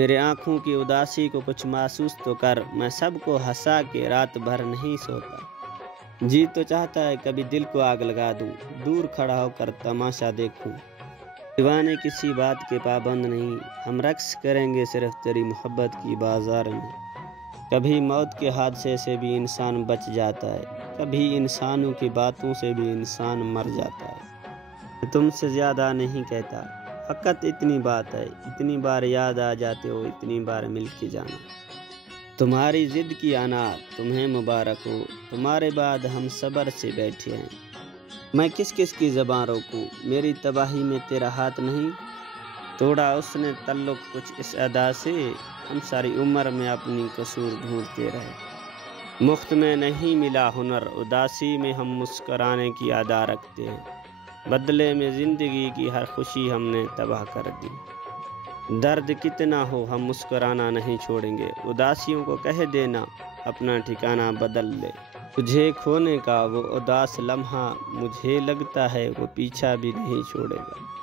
میرے آنکھوں کی اداسی کو کچھ محسوس تو کر، میں سب کو ہنسا کے رات بھر نہیں سوتا۔ جی تو چاہتا ہے کبھی دل کو آگ لگا دوں، دور کھڑا ہو کر تماشا دیکھوں۔ دیوانے کسی بات کے پابند نہیں، ہم رقص کریں گے صرف تیری محبت کی بازار میں۔ کبھی موت کے حادثے سے بھی انسان بچ جاتا ہے، کبھی انسانوں کی باتوں سے بھی انسان مر جاتا ہے۔ میں تم سے زیادہ نہیں کہتا، فقط اتنی بات ہے، اتنی بار یاد آ جاتے ہو، اتنی بار مل کے جانا۔ تمہاری ضد کی عناد تمہیں مبارک ہو، تمہارے بعد ہم صبر سے بیٹھے ہیں۔ میں کس کس کی زباں روکوں، میری تباہی میں تیرا ہاتھ نہیں۔ توڑا اس نے تعلق کچھ اس ادا سے، ہم ساری عمر میں اپنی قصور ڈھونڈتے رہے۔ مفت میں نہیں ملا ہنر، اداسی میں ہم مسکرانے کی ادا رکھتے ہیں۔ بدلے میں زندگی کی ہر خوشی ہم نے تباہ کر دی۔ درد کتنا ہو ہم مسکرانا نہیں چھوڑیں گے، اداسیوں کو کہہ دینا اپنا ٹھکانہ بدل لے۔ تجھے کھونے کا وہ اداس لمحہ، مجھے لگتا ہے وہ پیچھا بھی نہیں چھوڑے گا۔